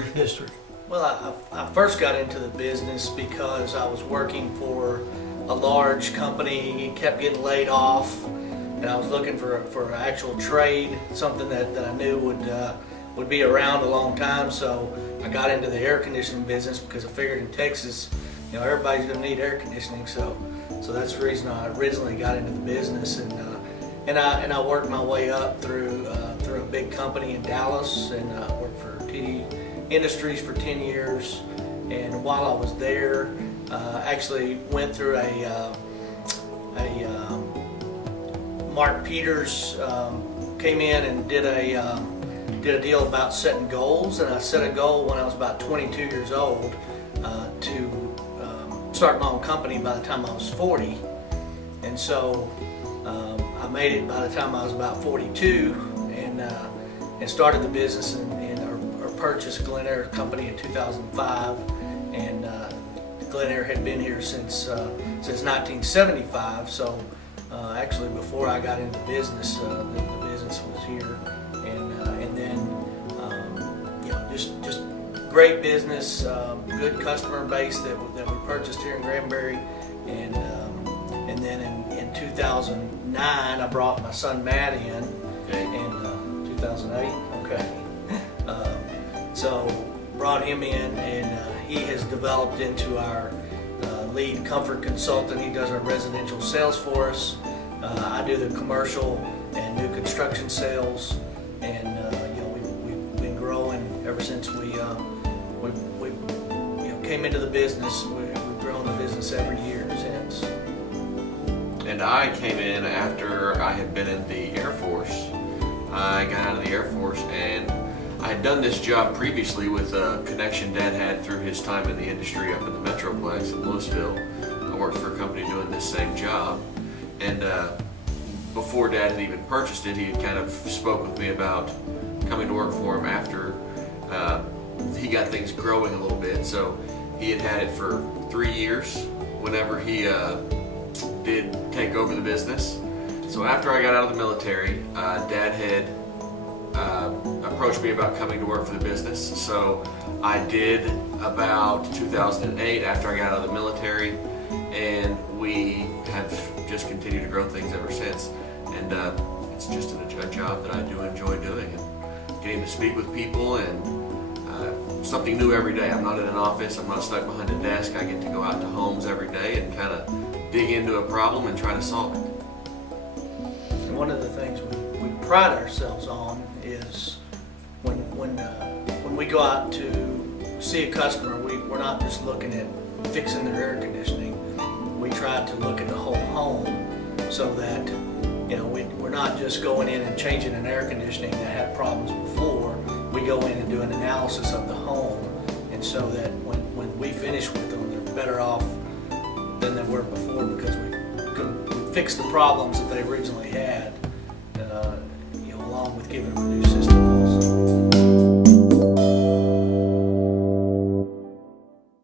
brief history. Well, I first got into the business because I was working for a large company and kept getting laid off, and I was looking for actual trade, something that I knew would be around a long time. So I got into the air conditioning business because I figured in Texas, everybody's going to need air conditioning. So that's the reason I originally got into the business, and I worked my way up through a big company in Dallas, and worked for TD Industries for 10 years. And while I was there, actually went through a Mark Peters came in and did a deal about setting goals, and I set a goal when I was about 22 years old to start my own company by the time I was 40, and so I made it by the time I was about 42, and started the business or purchased Aire company in 2005, and Aire had been here since 1975. So actually, before I got into business, the business was here, and then just great business, good customer base that we purchased here in Granbury, and then in 2009 I brought my son Matt in, in 2008. Okay. So brought him in, and he has developed into our lead comfort consultant. He does our residential sales for us. I do the commercial and new construction sales, and we've been growing ever since we came into the business. We've grown the business every year since. And I came in after I had been in the Air Force. I got out of the Air Force, and I had done this job previously with a connection Dad had through his time in the industry up in the Metroplex in Louisville. I worked for a company doing this same job, and before Dad had even purchased it, he had kind of spoke with me about coming to work for him after he got things growing a little bit. So he had it for 3 years whenever he did take over the business. So after I got out of the military, Dad had approached me about coming to work for the business. So I did about 2008 after I got out of the military, and we have just continued to grow things ever since. And it's just a job that I do enjoy doing, and getting to speak with people, and something new every day. I'm not in an office, I'm not stuck behind a desk. I get to go out to homes every day and kind of dig into a problem and try to solve it. And one of the things we pride ourselves on is when we go out to see a customer, we're not just looking at fixing their air conditioning. We try to look at the whole home, so that we're not just going in and changing an air conditioning that had problems before. We go in and do an analysis of the home, and so that when we finish with them, they're better off than they were before, because we fixed the problems that they originally had, along with giving them a new system also.